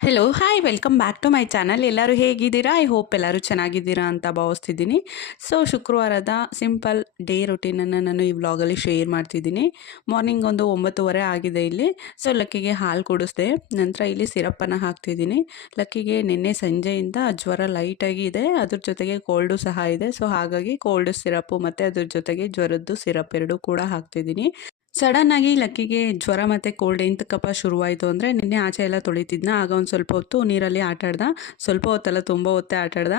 Hello hi welcome back to my channel ಎಲ್ಲರೂ ಹೇಗಿದ್ದೀರಾ? I hope ಎಲ್ಲರೂ ಚೆನ್ನಾಗಿದ್ದೀರಾ ಅಂತ ಭಾವಿಸ್ತಿದ್ದೀನಿ. ಸೊ ಶುಕ್ರವಾರದ ಸಿಂಪಲ್ ಡೇ ರೊಟೀನನ್ನು ನಾನು ಈ ವ್ಲಾಗಲ್ಲಿ ಶೇರ್ ಮಾಡ್ತಿದ್ದೀನಿ. ಮಾರ್ನಿಂಗ್ ಒಂದು ಒಂಬತ್ತುವರೆ ಆಗಿದೆ ಇಲ್ಲಿ. ಸೊ ಲಕ್ಕಿಗೆ ಹಾಲು ಕುಡಿಸ್ದೆ. ನಂತರ ಇಲ್ಲಿ ಸಿರಪ್ಪನ್ನು ಹಾಕ್ತಿದ್ದೀನಿ. ಲಕ್ಕಿಗೆ ನಿನ್ನೆ ಸಂಜೆಯಿಂದ ಜ್ವರ ಲೈಟಾಗಿ ಇದೆ. ಅದ್ರ ಜೊತೆಗೆ ಕೋಲ್ಡು ಸಹ ಇದೆ. ಸೊ ಹಾಗಾಗಿ ಕೋಲ್ಡ್ ಸಿರಪ್ಪು ಮತ್ತು ಅದ್ರ ಜೊತೆಗೆ ಜ್ವರದ್ದು ಸಿರಪ್ ಎರಡೂ ಕೂಡ ಹಾಕ್ತಿದ್ದೀನಿ. ಸಡನ್ ಆಗಿ ಲಕ್ಕಿಗೆ ಜ್ವರ ಮತ್ತು ಕೋಲ್ಡ್ ಎಂತಕ್ಕಪ್ಪ ಶುರುವಾಯಿತು ಅಂದರೆ ನಿನ್ನೆ ಆಚೆ ಎಲ್ಲ ತೊಳಿತಿದ್ನ. ಆಗ ಒಂದು ಸ್ವಲ್ಪ ಹೊತ್ತು ನೀರಲ್ಲಿ ಆಟಾಡ್ದ ಸ್ವಲ್ಪ ಹೊತ್ತಲ್ಲ ತುಂಬ ಹೊತ್ತೇ ಆಟಾಡ್ದ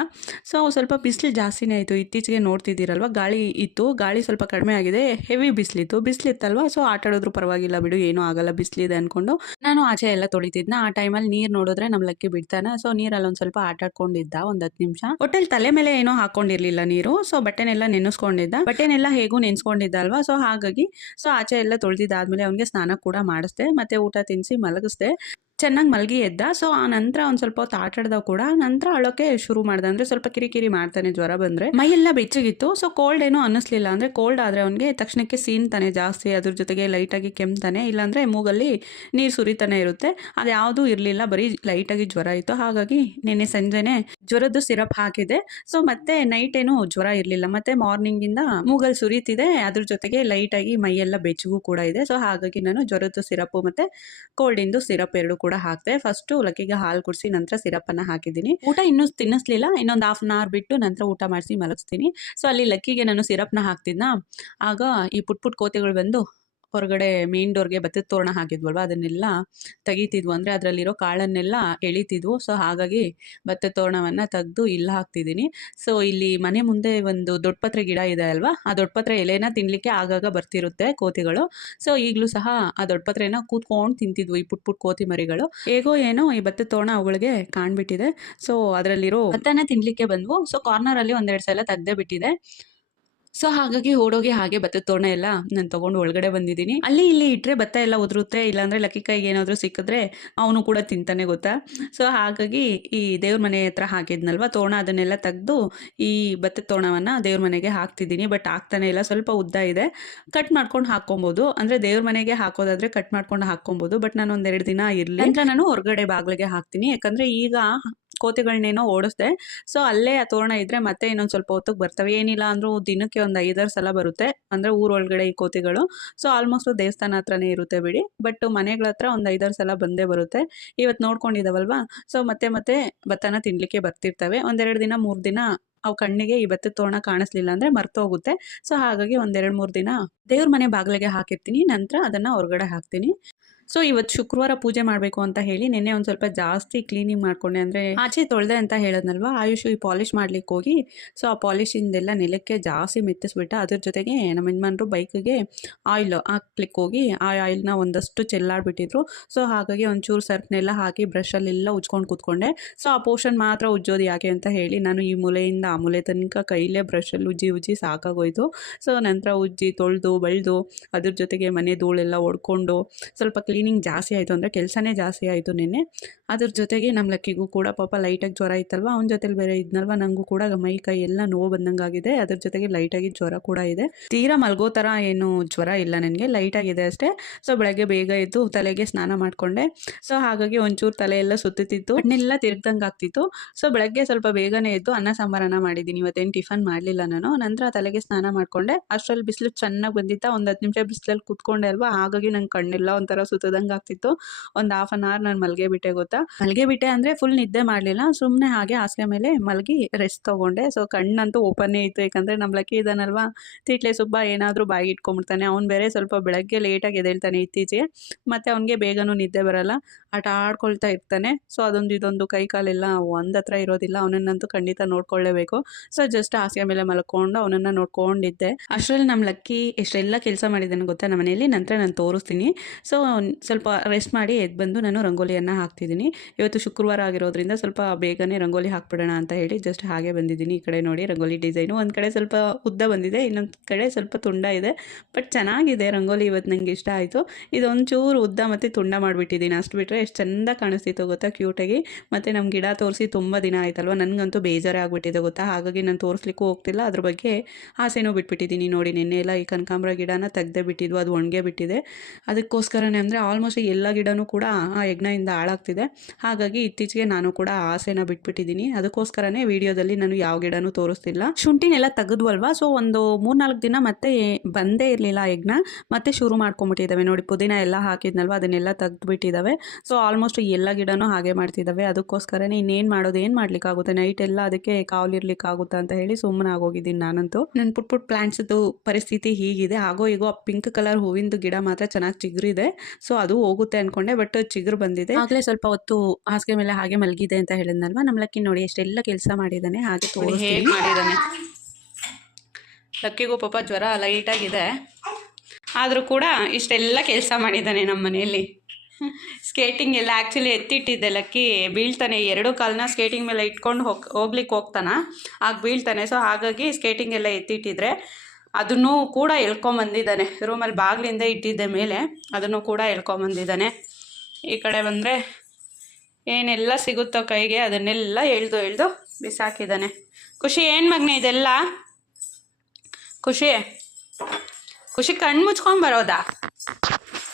ಸೊ ಸ್ವಲ್ಪ ಬಿಸಿಲು ಜಾಸ್ತಿನೇ ಆಯಿತು. ಇತ್ತೀಚೆಗೆ ನೋಡ್ತಿದ್ದೀರಲ್ವ? ಗಾಳಿ ಇತ್ತು. ಗಾಳಿ ಸ್ವಲ್ಪ ಕಡಿಮೆ ಆಗಿದೆ. ಹೆವಿ ಬಿಸಿಲಿತ್ತು ಬಿಸಿಲಿತ್ತಲ್ವ ಸೊ ಆಟ ಆಡೋದ್ರು ಪರವಾಗಿಲ್ಲ ಬಿಡು. ಏನೂ ಆಗಲ್ಲ. ಬಿಸಿಲಿದೆ ಅಂದ್ಕೊಂಡು ನಾನು ಆಚೆ ಎಲ್ಲ ತೊಳಿತಿದ್ನ. ಆ ಟೈಮಲ್ಲಿ ನೀರು ನೋಡಿದ್ರೆ ನಮ್ಮ ಲಕ್ಕಿ ಬಿಡ್ತಾನೆ. ಸೊ ನೀರಲ್ಲಿ ಒಂದು ಸ್ವಲ್ಪ ಆಟಾಡ್ಕೊಂಡಿದ್ದ ಒಂದು ಹತ್ತು ನಿಮಿಷ. ಒಟ್ಟಲ್ಲಿ ತಲೆ ಮೇಲೆ ಏನೋ ಹಾಕೊಂಡಿರ್ಲಿಲ್ಲ ನೀರು. ಸೊ ಬಟ್ಟೆನೆಲ್ಲ ನೆನೆಸ್ಕೊಂಡಿದ್ದ. ಬಟ್ಟೆನೆಲ್ಲ ಹೇಗೂ ನೆನೆಸ್ಕೊಂಡಿದ್ದ ಅಲ್ವಾ? ಸೊ ಹಾಗಾಗಿ ಸೊ ಆಚೆ ಎಲ್ಲ ತೊಳೆದಿದ್ದಾದ್ಮೇಲೆ ಅವನಿಗೆ ಸ್ನಾನ ಕೂಡ ಮಾಡಿಸ್ದೆ ಮತ್ತೆ ಊಟ ತಿನ್ನಿಸಿ ಮಲಗಿಸ್ದೆ. ಚೆನ್ನಾಗಿ ಮಲಗಿ ಎದ್ದ. ಸೊ ಆ ನಂತರ ಒಂದು ಸ್ವಲ್ಪ ಹೊತ್ತು ಆಟ ಆಡ್ದ ಕೂಡ ನಂತರ ಅಳೋಕೆ ಶುರು ಮಾಡ್ದೆ. ಅಂದರೆ ಸ್ವಲ್ಪ ಕಿರಿಕಿರಿ ಮಾಡ್ತಾನೆ ಜ್ವರ ಬಂದರೆ. ಮೈಯೆಲ್ಲ ಬೆಚ್ಚಗಿತ್ತು. ಸೊ ಕೋಲ್ಡ್ ಏನೂ ಅನ್ನಿಸ್ಲಿಲ್ಲ. ಅಂದರೆ ಕೋಲ್ಡ್ ಆದರೆ ಅವನಿಗೆ ತಕ್ಷಣಕ್ಕೆ ಸೀನ್ತಾನೆ ಜಾಸ್ತಿ. ಅದ್ರ ಜೊತೆಗೆ ಲೈಟಾಗಿ ಕೆಮ್ತಾನೆ. ಇಲ್ಲಾಂದರೆ ಮೂಗಲ್ಲಿ ನೀರು ಸುರಿತಾನೆ ಇರುತ್ತೆ. ಅದು ಯಾವುದೂ ಇರಲಿಲ್ಲ. ಬರೀ ಲೈಟಾಗಿ ಜ್ವರ ಇತ್ತು. ಹಾಗಾಗಿ ನಿನ್ನೆ ಸಂಜೆನೆ ಜ್ವರದ್ದು ಸಿರಪ್ ಹಾಕಿದೆ. ಸೊ ಮತ್ತೆ ನೈಟ್ ಏನು ಜ್ವರ ಇರಲಿಲ್ಲ. ಮತ್ತೆ ಮಾರ್ನಿಂಗಿಂದ ಮೂಗಲ್ ಸುರಿತಿದೆ. ಅದ್ರ ಜೊತೆಗೆ ಲೈಟಾಗಿ ಮೈಯೆಲ್ಲ ಬೆಚ್ಚಗೂ ಕೂಡ ಇದೆ. ಸೊ ಹಾಗಾಗಿ ನಾನು ಜ್ವರದ್ದು ಸಿರಪ್ಪು ಮತ್ತು ಕೋಲ್ಡಿಂದು ಸಿರಪ್ ಎರಡು ಹಾಕಿದೆ. ಫಸ್ಟ್ ಲಕ್ಕಿಗೆ ಹಾಲು ಕುಡಿಸಿ ನಂತರ ಸಿರಪ್ಪನ್ನು ಹಾಕಿದ್ದೀನಿ. ಊಟ ಇನ್ನೂ ತಿನ್ನಿಸ್ಲಿಲ್ಲ. ಇನ್ನೊಂದು ಹಾಫ್ ಅನ್ ಅವರ್ ಬಿಟ್ಟು ನಂತರ ಊಟ ಮಾಡಿಸಿ ಮಲಗಿಸ್ತೀನಿ. ಸೊ ಅಲ್ಲಿ ಲಕ್ಕಿಗೆ ನಾನು ಸಿರಪ್ನ ಹಾಕ್ತಿದ್ನ? ಆಗ ಈ ಪುಟ್ ಪುಟ್ ಕೋತಿಗಳು ಬಂದು ಹೊರಗಡೆ ಮೇನ್ ಡೋರ್ಗೆ ಭತ್ತದ ತೋರಣ ಹಾಕಿದ್ವಲ್ವ? ಅದನ್ನೆಲ್ಲ ತೆಗಿತಿದ್ವು. ಅಂದರೆ ಅದರಲ್ಲಿರೋ ಕಾಳನ್ನೆಲ್ಲ ಎಳಿತಿದ್ವು. ಸೊ ಹಾಗಾಗಿ ಭತ್ತದ ತೋರಣವನ್ನು ತೆಗೆದು ಇಲ್ಲಿ ಹಾಕ್ತಿದ್ದೀನಿ. ಸೊ ಇಲ್ಲಿ ಮನೆ ಮುಂದೆ ಒಂದು ದೊಡ್ಡಪತ್ರೆ ಗಿಡ ಇದೆ ಅಲ್ವಾ? ಆ ದೊಡ್ಡಪತ್ರೆ ಎಲೆನ ತಿನ್ನಲಿಕ್ಕೆ ಆಗಾಗ ಬರ್ತಿರುತ್ತೆ ಕೋತಿಗಳು. ಸೊ ಈಗಲೂ ಸಹ ಆ ದೊಡ್ಡಪತ್ರೆನ ಕೂತ್ಕೊಂಡು ತಿಂತಿದ್ವು ಈ ಪುಟ್ ಪುಟ್ ಕೋತಿ ಮರಿಗಳು ಹೇಗೋ ಏನೋ ಈ ಭತ್ತದ ತೋರಣ ಅವುಗಳಿಗೆ ಕಾಣ್ಬಿಟ್ಟಿದೆ. ಸೊ ಅದರಲ್ಲಿರೋ ಭತ್ತನ ತಿನ್ಲಿಕ್ಕೆ ಬಂದ್ವು. ಸೊ ಕಾರ್ನರಲ್ಲಿ ಒಂದೆರಡು ಸಲ ತೆಗ್ದೇ ಬಿಟ್ಟಿದೆ. ಸೊ ಹಾಗಾಗಿ ಓಡೋಗಿ ಹಾಗೆ ಭತ್ತದ ತೋರಣ ಎಲ್ಲ ನಾನು ತಗೊಂಡು ಒಳಗಡೆ ಬಂದಿದ್ದೀನಿ. ಅಲ್ಲಿ ಇಲ್ಲಿ ಇಟ್ಟರೆ ಭತ್ತ ಎಲ್ಲ ಉದುರುತ್ತೆ, ಇಲ್ಲಾಂದರೆ ಲಕ್ಕಿ ಕೈಗೆ ಏನಾದರೂ ಸಿಕ್ಕಿದ್ರೆ ಅವನು ಕೂಡ ತಿಂತಾನೆ ಗೊತ್ತಾ? ಸೊ ಹಾಗಾಗಿ ಈ ದೇವ್ರ ಮನೆ ಹತ್ರ ಹಾಕಿದ್ನಲ್ವ? ತೋರಣ ಅದನ್ನೆಲ್ಲ ತೆಗೆದು ಈ ಭತ್ತದ ತೋಣವನ್ನು ದೇವ್ರ ಮನೆಗೆ ಹಾಕ್ತಿದ್ದೀನಿ. ಬಟ್ ಹಾಕ್ತಾನೆ ಇಲ್ಲ, ಸ್ವಲ್ಪ ಉದ್ದ ಇದೆ. ಕಟ್ ಮಾಡ್ಕೊಂಡು ಹಾಕ್ಕೊಬೋದು. ಅಂದರೆ ದೇವ್ರ ಮನೆಗೆ ಹಾಕೋದಾದ್ರೆ ಕಟ್ ಮಾಡ್ಕೊಂಡು ಹಾಕ್ಕೊಬೋದು. ಬಟ್ ನಾನು ಒಂದೆರಡು ದಿನ ಇರಲಿ. ಅಂತ ನಾನು ಹೊರಗಡೆ ಬಾಗಿಲಿಗೆ ಹಾಕ್ತೀನಿ. ಯಾಕಂದರೆ ಈಗ ಕೋತಿಗಳನ್ನೇನೋ ಓಡಿಸ್ದೆ. ಸೊ ಅಲ್ಲೇ ಆ ತೋರಣ ಇದ್ರೆ ಮತ್ತೆ ಇನ್ನೊಂದು ಸ್ವಲ್ಪ ಹೊತ್ತಿಗೆ ಬರ್ತವೆ. ಏನಿಲ್ಲ ಅಂದ್ರೂ ದಿನಕ್ಕೆ ಒಂದು ಐದಾರು ಸಲ ಬರುತ್ತೆ. ಅಂದರೆ ಊರೊಳಗಡೆ ಈ ಕೋತಿಗಳು. ಸೊ ಆಲ್ಮೋಸ್ಟ್ ದೇವಸ್ಥಾನ ಹತ್ರನೇ ಇರುತ್ತೆ ಬಿಡಿ. ಬಟ್ ಮನೆಗಳ ಹತ್ರ ಒಂದು ಐದಾರು ಸಲ ಬಂದೇ ಬರುತ್ತೆ. ಇವತ್ತು ನೋಡ್ಕೊಂಡಿದ್ದಾವಲ್ವಾ ಸೊ ಮತ್ತೆ ಮತ್ತೆ ಭತ್ತನ ತಿನ್ಲಿಕ್ಕೆ ಬರ್ತಿರ್ತವೆ. ಒಂದೆರಡು ದಿನ, ಮೂರು ದಿನ ಅವು ಕಣ್ಣಿಗೆ ಈ ಭತ್ತದ ತೋರಣ ಕಾಣಿಸ್ಲಿಲ್ಲ ಅಂದರೆ ಮರ್ತೋಗುತ್ತೆ. ಸೊ ಹಾಗಾಗಿ ಒಂದೆರಡು ಮೂರು ದಿನ ದೇವ್ರ ಮನೆ ಬಾಗಿಲಿಗೆ ಹಾಕಿರ್ತೀನಿ. ನಂತರ ಅದನ್ನು ಹೊರಗಡೆ ಹಾಕ್ತೀನಿ. ಸೊ ಇವತ್ತು ಶುಕ್ರವಾರ ಪೂಜೆ ಮಾಡಬೇಕು ಅಂತ ಹೇಳಿ ನಿನ್ನೆ ಒಂದು ಸ್ವಲ್ಪ ಜಾಸ್ತಿ ಕ್ಲೀನಿಂಗ್ ಮಾಡ್ಕೊಂಡೆ ಅಂದರೆ ಆಚೆ ತೊಳೆದೆ ಅಂತ ಹೇಳೋದ್ನಲ್ವ? ಆಯುಷ್ ಈ ಪಾಲಿಷ್ ಮಾಡ್ಲಿಕ್ಕೆ ಹೋಗಿ. ಸೊ ಆ ಪಾಲಿಶಿಂದೆಲ್ಲ ನೆಲಕ್ಕೆ ಜಾಸ್ತಿ ಮೆತ್ತಿಸ್ಬಿಟ್ಟು ಅದ್ರ ಜೊತೆಗೆ ನಮ್ಮ ಯಜಮಾನರು ಬೈಕಿಗೆ ಆಯಿಲ್ ಹಾಕ್ಲಿಕ್ಕೆ ಹೋಗಿ ಆ ಆಯಿಲ್ನ ಒಂದಷ್ಟು ಚೆಲ್ಲಾಡ್ಬಿಟ್ಟಿದ್ರು. ಸೊ ಹಾಗಾಗಿ ಒಂಚೂರು ಸರ್ಫ್ನೆಲ್ಲ ಹಾಕಿ ಬ್ರಷಲ್ಲೆಲ್ಲ ಉಜ್ಕೊಂಡು ಕೂತ್ಕೊಂಡೆ. ಸೊ ಆ ಪೋರ್ಷನ್ ಮಾತ್ರ ಉಜ್ಜೋದು ಯಾಕೆ ಅಂತ ಹೇಳಿ ನಾನು ಈ ಮೂಲೆಯಿಂದ ಆ ಮೂಲೆ ತನಕ ಕೈಲೇ ಬ್ರಷಲ್ಲಿ ಉಜ್ಜಿ ಉಜ್ಜಿ ಸಾಕಾಗೋಯ್ತು. ಸೊ ನಂತರ ಉಜ್ಜಿ, ತೊಳೆದು, ಬಳ್ದು ಅದ್ರ ಜೊತೆಗೆ ಮನೆ ಧೂಳೆಲ್ಲ ಒಡ್ಕೊಂಡು ಸ್ವಲ್ಪ ಕ್ಲೀನಿಂಗ್ ಜಾಸ್ತಿ ಆಯಿತು ಅಂದರೆ ಕೆಲಸನೇ ಜಾಸ್ತಿ ಆಯಿತು ನಿನ್ನೆ. ಅದ್ರ ಜೊತೆಗೆ ನಮ್ಮ ಲಕ್ಕಿಗೂ ಕೂಡ ಪಾಪ ಲೈಟಾಗಿ ಜ್ವರ ಇತ್ತಲ್ವ? ಅವನ ಜೊತೆಲಿ ಬೇರೆ ಇದ್ನಲ್ವ? ನನಗೂ ಕೂಡ ಮೈ ಕೈ ಎಲ್ಲ ನೋವು ಬಂದಂಗಾಗಿದೆ. ಅದ್ರ ಜೊತೆಗೆ ಲೈಟಾಗಿ ಜ್ವರ ಕೂಡ ಇದೆ. ತೀರಾ ಮಲ್ಗೋ ಥರ ಏನು ಜ್ವರ ಇಲ್ಲ ನನಗೆ. ಲೈಟಾಗಿದೆ ಅಷ್ಟೇ. ಸೊ ಬೆಳಗ್ಗೆ ಬೇಗ ಎದ್ದು ತಲೆಗೆ ಸ್ನಾನ ಮಾಡಿಕೊಂಡೆ. ಸೊ ಹಾಗಾಗಿ ಒಂಚೂರು ತಲೆ ಎಲ್ಲ ಸುತ್ತುತ್ತಿತ್ತು. ಹಣ್ಣೆಲ್ಲ ತಿರ್ಗ್ದಂಗೆ ಆಗ್ತಿತ್ತು. ಸೊ ಬೆಳಗ್ಗೆ ಸ್ವಲ್ಪ ಬೇಗನೆ ಎದ್ದು ಅನ್ನ ಸಾಂಬಾರನ್ನ ಮಾಡಿದ್ದೀನಿ. ಇವತ್ತೇನು ಟಿಫನ್ ಮಾಡಲಿಲ್ಲ ನಾನು. ನಂತರ ತಲೆಗೆ ಸ್ನಾನ ಮಾಡಿಕೊಂಡೆ. ಅಷ್ಟರಲ್ಲಿ ಬಿಸಿಲು ಚೆನ್ನಾಗಿ ಬಂದಿತ್ತ ಒಂದು ಹತ್ತು ನಿಮಿಷ ಬಿಸಿಲಲ್ಲಿ ಕೂತ್ಕೊಂಡೆ ಅಲ್ವಾ? ಹಾಗಾಗಿ ನಂಗೆ ಕಣ್ಣೆಲ್ಲ ಒಂಥರ ಸುತ್ತದಂಗೆ ಆಗ್ತಿತ್ತು. ಒಂದು ಹಾಫ್ ಅನ್ ಅವರ್ ನಾನು ಮಲ್ಗೆ ಬಿಟ್ಟೆ ಗೊತ್ತಾ? ಮಲ್ಗೆ ಬಿಟ್ಟೆ ಅಂದರೆ ಫುಲ್ ನಿದ್ದೆ ಮಾಡಲಿಲ್ಲ. ಸುಮ್ಮನೆ ಹಾಗೆ ಹಾಸಿಗೆ ಮೇಲೆ ಮಲಗಿ ರೆಸ್ಟ್ ತೊಗೊಂಡೆ. ಸೊ ಕಣ್ಣಂತೂ ಓಪನ್ನೇ ಇತ್ತು. ಯಾಕಂದರೆ ನಮ್ಮ ಲಕ್ಕಿ ಇದ್ದಾನಲ್ವಾ ತಿಟ್ಲೆ ಸುಬ್ಬ ಏನಾದರೂ ಬಾಯಿ ಇಟ್ಕೊಂಡ್ಬಿಡ್ತಾನೆ ಅವ್ನು ಬೇರೆ ಸ್ವಲ್ಪ ಬೆಳಗ್ಗೆ ಲೇಟಾಗಿ ಎದ್ದೇಳ್ತಾನೆ ಇತ್ತೀಚೆಗೆ. ಮತ್ತು ಅವನಿಗೆ ಬೇಗನೂ ನಿದ್ದೆ ಬರಲ್ಲ. ಆಟ ಆಡ್ಕೊಳ್ತಾ ಇರ್ತಾನೆ. ಸೊ ಅದೊಂದು ಇದೊಂದು ಕೈ ಕಾಲೆಲ್ಲ ಒಂದು ಹತ್ರ ಇರೋದಿಲ್ಲ. ಅವನನ್ನಂತೂ ಖಂಡಿತ ನೋಡ್ಕೊಳ್ಳೇಬೇಕು ಸೊ ಜಸ್ಟ್ ಹಾಸಿಗೆ ಮೇಲೆ ಮಲ್ಕೊಂಡು ಅವನನ್ನು ನೋಡ್ಕೊಂಡಿದ್ದೆ. ಅಷ್ಟರಲ್ಲಿ ನಮ್ಮ ಲಕ್ಕಿ ಎಷ್ಟೆಲ್ಲ ಕೆಲಸ ಮಾಡಿದ್ದಾನೆ ಗೊತ್ತಾ? ನಮ್ಮ ಮನೆಯಲ್ಲಿ ನಂತರ ನಾನು ತೋರಿಸ್ತೀನಿ. ಸೊ ಸ್ವಲ್ಪ ರೆಸ್ಟ್ ಮಾಡಿ ಎದ್ದು ಬಂದು ನಾನು ರಂಗೋಲಿಯನ್ನು ಹಾಕ್ತಿದ್ದೀನಿ ಇವತ್ತು ಶುಕ್ರವಾರ ಆಗಿರೋದ್ರಿಂದ ಸ್ವಲ್ಪ ಬೇಗನೆ ರಂಗೋಲಿ ಹಾಕ್ಬಿಡೋಣ ಅಂತ ಹೇಳಿ ಜಸ್ಟ್ ಹಾಗೆ ಬಂದಿದ್ದೀನಿ ಈ ಕಡೆ ನೋಡಿ ರಂಗೋಲಿ ಡಿಸೈನು ಒಂದು ಕಡೆ ಸ್ವಲ್ಪ ಉದ್ದ ಬಂದಿದೆ, ಇನ್ನೊಂದು ಕಡೆ ಸ್ವಲ್ಪ ತುಂಡ ಇದೆ. ಬಟ್ ಚೆನ್ನಾಗಿದೆ ರಂಗೋಲಿ ಇವತ್ತು ನನಗೆ ಇಷ್ಟ ಆಯಿತು. ಇದೊಂಚೂರು ಉದ್ದ ಮತ್ತು ತುಂಡ ಮಾಡಿಬಿಟ್ಟಿದ್ದೀನಿ ಅಷ್ಟು ಬಿಟ್ಟರೆ ಎಷ್ಟು ಚೆಂದ ಕಾಣಿಸ್ತಿತ್ತು ಗೊತ್ತಾ ಕ್ಯೂಟಾಗಿ ಮತ್ತು ನಮ್ಮ ಗಿಡ ತೋರಿಸಿ ತುಂಬ ದಿನ ಆಯ್ತಲ್ವ? ನನಗಂತೂ ಬೇಜಾರೇ ಆಗಿಬಿಟ್ಟಿದೆ ಗೊತ್ತಾ? ಹಾಗಾಗಿ ನಾನು ತೋರಿಸ್ಲಿಕ್ಕೂ ಹೋಗ್ತಿಲ್ಲ. ಅದ್ರ ಬಗ್ಗೆ ಆಸೆನೂ ಬಿಟ್ಬಿಟ್ಟಿದ್ದೀನಿ ನೋಡಿ. ನಿನ್ನೆ ಎಲ್ಲ ಈ ಕನಕಾಂಬ್ರ ಗಿಡನ ತೆಗ್ದೇ ಬಿಟ್ಟಿದ್ವು. ಅದು ಒಣಗೇ ಬಿಟ್ಟಿದೆ. ಅದಕ್ಕೋಸ್ಕರನೇ ಅಂದರೆ ಆಲ್ಮೋಸ್ಟ್ ಎಲ್ಲ ಗಿಡನೂ ಕೂಡ ಆ ಯಜ್ಞದಿಂದ ಹಾಳಾಗ್ತಿದೆ. ಹಾಗಾಗಿ ಇತ್ತೀಚೆಗೆ ನಾನು ಕೂಡ ಆಸೆನ ಬಿಟ್ಬಿಟ್ಟಿದ್ದೀನಿ. ಅದಕ್ಕೋಸ್ಕರನೇ ವಿಡಿಯೋದಲ್ಲಿ ನಾನು ಯಾವ ಗಿಡನೂ ತೋರಿಸ್ತಿಲ್ಲ. ಶುಂಠಿನೆಲ್ಲ ತೆಗೆದ್ವಲ್ವಾ? ಸೊ ಒಂದು ಮೂರ್ನಾಲ್ಕು ದಿನ ಮತ್ತೆ ಬಂದೇ ಇರಲಿಲ್ಲ ಯಜ್ಞ. ಮತ್ತೆ ಶುರು ಮಾಡ್ಕೊಂಬಿಟ್ಟಿದ್ದಾವೆ. ನೋಡಿ, ಪುದೀನ ಎಲ್ಲ ಹಾಕಿದ್ನಲ್ವ? ಅದನ್ನೆಲ್ಲ ತೆಗೆದ್ಬಿಟ್ಟಿದ್ದಾವೆ. ಸೊ ಆಲ್ಮೋಸ್ಟ್ ಎಲ್ಲ ಗಿಡನೂ ಹಾಗೆ ಮಾಡ್ತಿದ್ದಾವೆ. ಅದಕ್ಕೋಸ್ಕರನೇ ಇನ್ನೇನು ಮಾಡೋದು, ಏನು ಮಾಡ್ಲಿಕ್ಕಾಗುತ್ತೆ? ನೈಟ್ ಎಲ್ಲ ಅದಕ್ಕೆ ಕಾವಲಿರ್ಲಿಕ್ಕಾಗುತ್ತಾ ಅಂತ ಹೇಳಿ ಸುಮ್ಮನೆ ಆಗೋಗಿದ್ದೀನಿ ನಾನಂತೂ. ನನ್ನ ಪುಟ್ ಪುಟ್ ಪ್ಲಾಂಟ್ಸ್ದು ಪರಿಸ್ಥಿತಿ ಹೀಗಿದೆ. ಆಗೋ, ಈಗೋ ಪಿಂಕ್ ಕಲರ್ ಹೂವಿಂದು ಗಿಡ ಮಾತ್ರ ಚೆನ್ನಾಗಿ ಚಿಗುರಿದೆ. ಸೊ ಅದು ಹೋಗುತ್ತೆ ಅನ್ಕೊಂಡೆ ಬಟ್ ಚಿಗುರು ಬಂದಿದೆ. ಆಗಲೇ ಸ್ವಲ್ಪ ಹೊತ್ತು ಹಾಸಿಗೆ ಮೇಲೆ ಹಾಗೆ ಮಲಗಿದೆ ಅಂತ ಹೇಳಿದ್ನಲ್ವಾ? ನಮ್ಮ ಲಕ್ಕಿ ನೋಡಿ ಎಷ್ಟೆಲ್ಲ ಕೆಲಸ ಮಾಡಿದ್ದಾನೆ ಹಾಗೆ ಹೇಗೆ ಮಾಡಿದ್ದಾನೆ ಲಕ್ಕಿಗೂ ಪಾಪ ಜ್ವರ ಲೈಟಾಗಿದೆ ಆದರೂ ಕೂಡ ಇಷ್ಟೆಲ್ಲ ಕೆಲಸ ಮಾಡಿದ್ದಾನೆ ನಮ್ಮ ಮನೆಯಲ್ಲಿ. ಸ್ಕೇಟಿಂಗ್ ಎಲ್ಲ ಆ್ಯಕ್ಚುಲಿ ಎತ್ತಿಟ್ಟಿದ್ದೆ. ಲಕ್ಕಿ ಬೀಳ್ತಾನೆ ಎರಡು ಕಾಲನ್ನ ಸ್ಕೇಟಿಂಗ್ ಮೇಲೆ ಇಟ್ಕೊಂಡು ಹೋಗ್ ಹೋಗ್ಲಿಕ್ಕೆ ಹೋಗ್ತಾನೆ? ಆಗ ಬೀಳ್ತಾನೆ. ಸೊ ಹಾಗಾಗಿ ಸ್ಕೇಟಿಂಗ್ ಎಲ್ಲ ಎತ್ತಿಟ್ಟಿದ್ರೆ ಅದನ್ನು ಕೂಡ ಎಳ್ಕೊಂಬಂದಿದ್ದಾನೆ. ರೂಮಲ್ಲಿ ಬಾಗಿಲಿಂದ ಇಟ್ಟಿದ್ದ ಮೇಲೆ ಅದನ್ನು ಕೂಡ ಎಳ್ಕೊಂಬಂದಿದ್ದಾನೆ. ಈ ಕಡೆ ಬಂದರೆ ಏನೆಲ್ಲ ಸಿಗುತ್ತೋ ಕೈಗೆ ಅದನ್ನೆಲ್ಲ ಎಳ್ದು ಎಳ್ದು ಬಿಸಾಕಿದ್ದಾನೆ. ಖುಷಿ ಏನು ಮಗ್ನೆ ಇದೆಲ್ಲ? ಖುಷಿ? ಖುಷಿ ಕಣ್ಣು ಮುಚ್ಕೊಂಡು ಬರೋದಾ?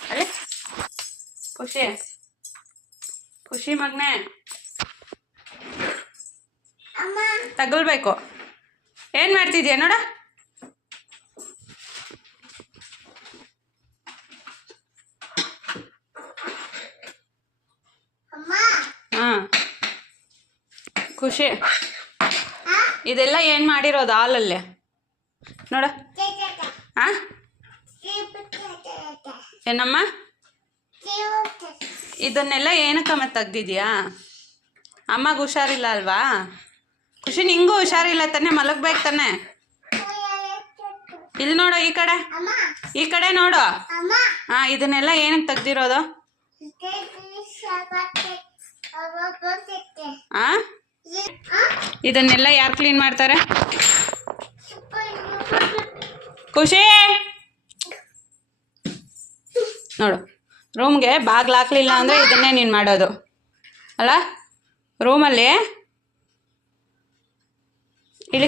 ಅರೆ ಖುಷಿ? ಖುಷಿ ಮಗ್ನೆ? ತಗಲ್ಬೇಕು. ಏನು ಮಾಡ್ತಿದ್ಯಾ ನೋಡ? ಹಾಂ. ಖುಷಿ. ಇದೆಲ್ಲ ಏನು ಮಾಡಿರೋದು ಹಾಲಲ್ಲಿ? ನೋಡ. ಹಾಂ? ಏನಮ್ಮ? ಇದನ್ನೆಲ್ಲ ಏನಕ್ಕಮ್ಮ ತೆಗ್ದಿದ್ಯಾ? ಅಮ್ಮಗೆ ಹುಷಾರಿಲ್ಲ ಅಲ್ವಾ? ಖುಷಿ ನಿಂಗೂ ಹುಷಾರಿಲ್ಲ ತಾನೆ ಮಲಗ್ಬೇಕು ತಾನೆ. ಇಲ್ಲಿ ನೋಡು ಈ ಕಡೆ. ಈ ಕಡೆ ನೋಡು. ಹಾ ಇದನ್ನೆಲ್ಲ ಏನಕ್ಕೆ ತೆಗ್ದಿರೋದು? ಆ? ಇದನ್ನೆಲ್ಲ ಯಾರು ಕ್ಲೀನ್ ಮಾಡ್ತಾರೆ? ಖುಷಿ! ನೋಡು ರೂಮ್ಗೆ ಬಾಗ್ಲು ಹಾಕ್ಲಿಲ್ಲ ಅಂದರೆ ಇದನ್ನೇ ನೀನು ಮಾಡೋದು. ಅಲ್ಲ? ರೂಮಲ್ಲಿ ಇಳಿ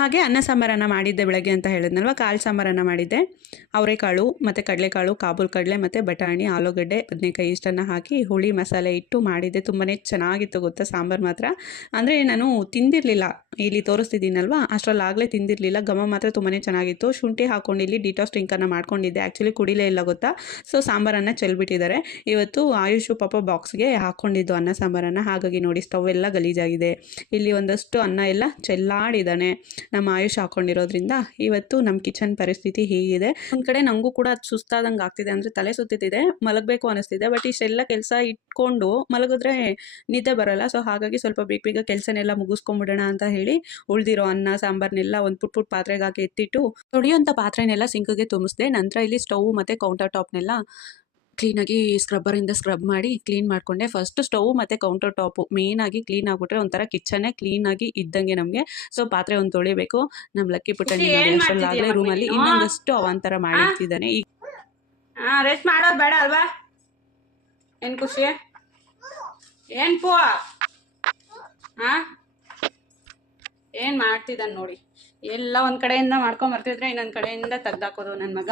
ಹಾಗೆ ಅನ್ನ ಸಾಂಬಾರನ್ನ ಮಾಡಿದ್ದೆ ಬೆಳಗ್ಗೆ ಅಂತ ಹೇಳಿದ್ನಲ್ವ? ಕಾಳು ಸಾಂಬಾರನ್ನ ಮಾಡಿದ್ದೆ. ಅವರೆಕಾಳು ಮತ್ತು ಕಡಲೆಕಾಳು, ಕಾಬೂಲ್ ಕಡಲೆ ಮತ್ತು ಬಟಾಣಿ, ಆಲೂಗಡ್ಡೆ, ಬದನೆಕಾಯಿ ಇಷ್ಟನ್ನು ಹಾಕಿ ಹುಳಿ ಮಸಾಲೆ ಇಟ್ಟು ಮಾಡಿದ್ದೆ. ತುಂಬಾ ಚೆನ್ನಾಗಿತ್ತು ಗೊತ್ತಾ ಸಾಂಬಾರು ಮಾತ್ರ. ಅಂದರೆ ನಾನು ತಿಂದಿರಲಿಲ್ಲ. ಇಲ್ಲಿ ತೋರಿಸ್ತಿದ್ದೀನಲ್ವ? ಅಷ್ಟರಲ್ಲಾಗಲೇ ತಿಂದಿರಲಿಲ್ಲ. ಘಮ ಮಾತ್ರ ತುಂಬಾ ಚೆನ್ನಾಗಿತ್ತು. ಶುಂಠಿ ಹಾಕ್ಕೊಂಡು ಇಲ್ಲಿ ಡಿಟಾಸ್ ಡ್ರಿಂಕನ್ನು ಮಾಡ್ಕೊಂಡಿದ್ದೆ. ಆ್ಯಕ್ಚುಲಿ ಕುಡಿಲೇ ಇಲ್ಲ ಗೊತ್ತಾ? ಸೊ ಸಾಂಬಾರನ್ನು ಚೆಲ್ಬಿಟ್ಟಿದ್ದಾರೆ. ಇವತ್ತು ಆಯುಷ್ ಪಾಪ ಬಾಕ್ಸ್ಗೆ ಹಾಕ್ಕೊಂಡಿದ್ದು ಅನ್ನ ಸಾಂಬಾರನ್ನು. ಹಾಗಾಗಿ ನೋಡಿ ಸ್ಟವ್ ಎಲ್ಲ ಗಲೀಜಾಗಿದೆ. ಇಲ್ಲಿ ಒಂದಷ್ಟು ಅನ್ನ ಎಲ್ಲ ಚೆಲ್ಲಾಡಿದ್ದಾನೆ. ನಮ್ಮ ಆಯುಷ್ ಹಾಕ್ಕೊಂಡಿರೋದ್ರಿಂದ ಇವತ್ತು ನಮ್ಮ ಕಿಚನ್ ಪರಿಸ್ಥಿತಿ ಹೀಗಿದೆ. ಒಂದು ಕಡೆ ನನಗೂ ಕೂಡ ಅದು ಸುಸ್ತಾದಂಗೆ ಆಗ್ತಿದೆ ಅಂದರೆ ತಲೆ ಸುತ್ತಿದೆ, ಮಲಗಬೇಕು ಅನಿಸ್ತಿದೆ. ಬಟ್ ಇಷ್ಟೆಲ್ಲ ಕೆಲಸ ಇಟ್ಕೊಂಡು ಮಲಗಿದ್ರೆ ನಿದ್ದೆ ಬರಲ್ಲ. ಸೊ ಹಾಗಾಗಿ ಸ್ವಲ್ಪ ಬೇಗ ಬೇಗ ಕೆಲಸನೆಲ್ಲ ಮುಗಿಸ್ಕೊಂಡ್ಬಿಡೋಣ ಅಂತ ಹೇಳಿ ಉಳಿದಿರೋ ಅನ್ನ, ಸಾಂಬಾರ್ನೆಲ್ಲ ಒಂದು ಪುಟ್ ಪುಟ್ ಪಾತ್ರೆಗೆ ಹಾಕಿ ಎತ್ತಿಟ್ಟು ತೊಳೆಯುವಂಥ ಪಾತ್ರೆನೆಲ್ಲ ಸಿಂಕಿಗೆ ತುಂಬಿಸಿದೆ. ನಂತರ ಇಲ್ಲಿ ಸ್ಟವ್ ಮತ್ತು ಕೌಂಟರ್ ಟಾಪ್ನೆಲ್ಲ ಕ್ಲೀನಾಗಿ ಸ್ಕ್ರಬ್ಬರಿಂದ ಸ್ಕ್ರಬ್ ಮಾಡಿ ಕ್ಲೀನ್ ಮಾಡಿಕೊಂಡೆ. ಫಸ್ಟ್ ಸ್ಟವ್ ಮತ್ತು ಕೌಂಟರ್ ಟಾಪು ಮೇಯ್ನಾಗಿ ಕ್ಲೀನ್ ಆಗಿಬಿಟ್ರೆ ಒಂಥರ ಕಿಚನ್ನೇ ಕ್ಲೀನಾಗಿ ಇದ್ದಂಗೆ ನಮಗೆ. ಸೊ ಪಾತ್ರೆ ಒಂದು ತೊಳಿಬೇಕು. ನಮ್ಮ ಲಕ್ಕಿ ಪುಟ್ಟಣಿ ಅಷ್ಟೊಂದಾಗಲೇ ರೂಮಲ್ಲಿ ಇನ್ನೊಂದಷ್ಟು ಅವಂತರ ಮಾಡಿರ್ತಿದ್ದಾನೆ. ಈಗ ರೆಸ್ಟ್ ಮಾಡೋದು ಬೇಡ ಅಲ್ವಾ? ಏನು ಖುಷಿ? ಏನು ಪೂ? ಹಾಂ ಏನು ಮಾಡ್ತಿದ್ದಾನೆ ನೋಡಿ. ಎಲ್ಲ ಒಂದು ಕಡೆಯಿಂದ ಮಾಡ್ಕೊಂಡ್ ಬರ್ತಿದ್ರೆ ಇನ್ನೊಂದು ಕಡೆಯಿಂದ ತೆಗ್ದಾಕೋದು ನನ್ನ ಮಗ.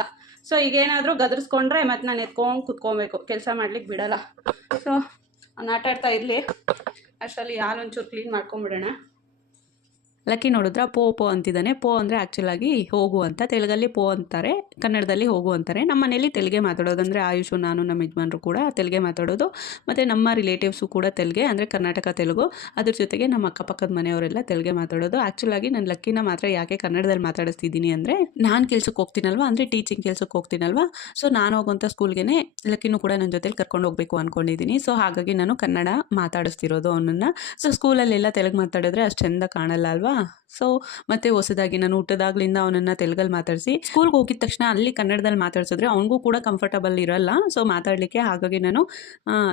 ಸೊ ಈಗೇನಾದರೂ ಗದರ್ಸ್ಕೊಂಡ್ರೆ ಮತ್ತೆ ನಾನು ಎತ್ಕೊಂಡು ಕುತ್ಕೊಬೇಕು. ಕೆಲಸ ಮಾಡ್ಲಿಕ್ಕೆ ಬಿಡಲ್ಲ. ಸೊ ಅವ್ನು ಆಟ ಆಡ್ತಾ ಇರಲಿ. ಅಷ್ಟರಲ್ಲಿ ಹಾಲೊಂಚೂರು ಕ್ಲೀನ್ ಮಾಡ್ಕೊಂಬಿಡೋಣ. ಲಕ್ಕಿ ನೋಡಿದ್ರೆ ಪೋ ಪೋ ಅಂತಿದ್ದಾನೆ. ಪೋ ಅಂದರೆ ಆ್ಯಕ್ಚುಲಾಗಿ ಹೋಗು ಅಂತ. ತೆಲುಗಲ್ಲಿ ಪೋ ಅಂತಾರೆ, ಕನ್ನಡದಲ್ಲಿ ಹೋಗು ಅಂತಾರೆ. ನಮ್ಮ ಮನೇಲಿ ತೆಲುಗೆ ಮಾತಾಡೋದು ಅಂದರೆ ಆಯುಷು, ನಾನು, ನಮ್ಮ ಯಜಮಾನರು ಕೂಡ ತೆಲುಗೆ ಮಾತಾಡೋದು. ಮತ್ತು ನಮ್ಮ ರಿಲೇಟಿವ್ಸು ಕೂಡ ತೆಲುಗೆ, ಅಂದರೆ ಕರ್ನಾಟಕ, ತೆಲುಗು. ಅದ್ರ ಜೊತೆಗೆ ನಮ್ಮ ಅಕ್ಕಪಕ್ಕದ ಮನೆಯವರೆಲ್ಲ ತೆಲುಗೆ ಮಾತಾಡೋದು. ಆ್ಯಕ್ಚುಲಾಗಿ ನಾನು ಲಕ್ಕಿನ ಮಾತ್ರ ಯಾಕೆ ಕನ್ನಡದಲ್ಲಿ ಮಾತಾಡಿಸ್ತಿದ್ದೀನಿ ಅಂದರೆ, ನಾನು ಕೆಲ್ಸಕ್ಕೆ ಹೋಗ್ತೀನಲ್ವ? ಅಂದರೆ ಟೀಚಿಂಗ್ ಕೆಲ್ಸಕ್ಕೆ ಹೋಗ್ತೀನಲ್ವ? ಸೊ ನಾನು ಹೋಗುವಂಥ ಸ್ಕೂಲ್ಗೆ ಲಕ್ಕಿನೂ ಕೂಡ ನನ್ನ ಜೊತೆಲಿ ಕರ್ಕೊಂಡು ಹೋಗಬೇಕು ಅಂದ್ಕೊಂಡಿದ್ದೀನಿ ಸೊ ಹಾಗಾಗಿ ನಾನು ಕನ್ನಡ ಮಾತಾಡಿಸ್ತಿರೋದು ಅವನನ್ನು. ಸೊ ಸ್ಕೂಲಲ್ಲೆಲ್ಲ ತೆಲುಗು ಮಾತಾಡಿದ್ರೆ ಅಷ್ಟು ಚೆಂದ ಕಾಣಲ್ಲ ಅಲ್ವಾ? ಸೊ ಮತ್ತೆ ಹೊಸದಾಗಿ ನಾನು ಹುಟ್ಟದಾಗ್ಲಿಂದ ಅವನನ್ನ ತೆಲುಗಲ್ಲಿ ಮಾತಾಡಿಸಿ ಸ್ಕೂಲ್ಗೆ ಹೋಗಿದ ತಕ್ಷಣ ಅಲ್ಲಿ ಕನ್ನಡದಲ್ಲಿ ಮಾತಾಡ್ಸಿದ್ರೆ ಅವನಿಗೂ ಕೂಡ ಕಂಫರ್ಟಬಲ್ ಇರಲ್ಲ. ಸೊ ಮಾತಾಡಲಿಕ್ಕೆ ಹಾಗಾಗಿ ನಾನು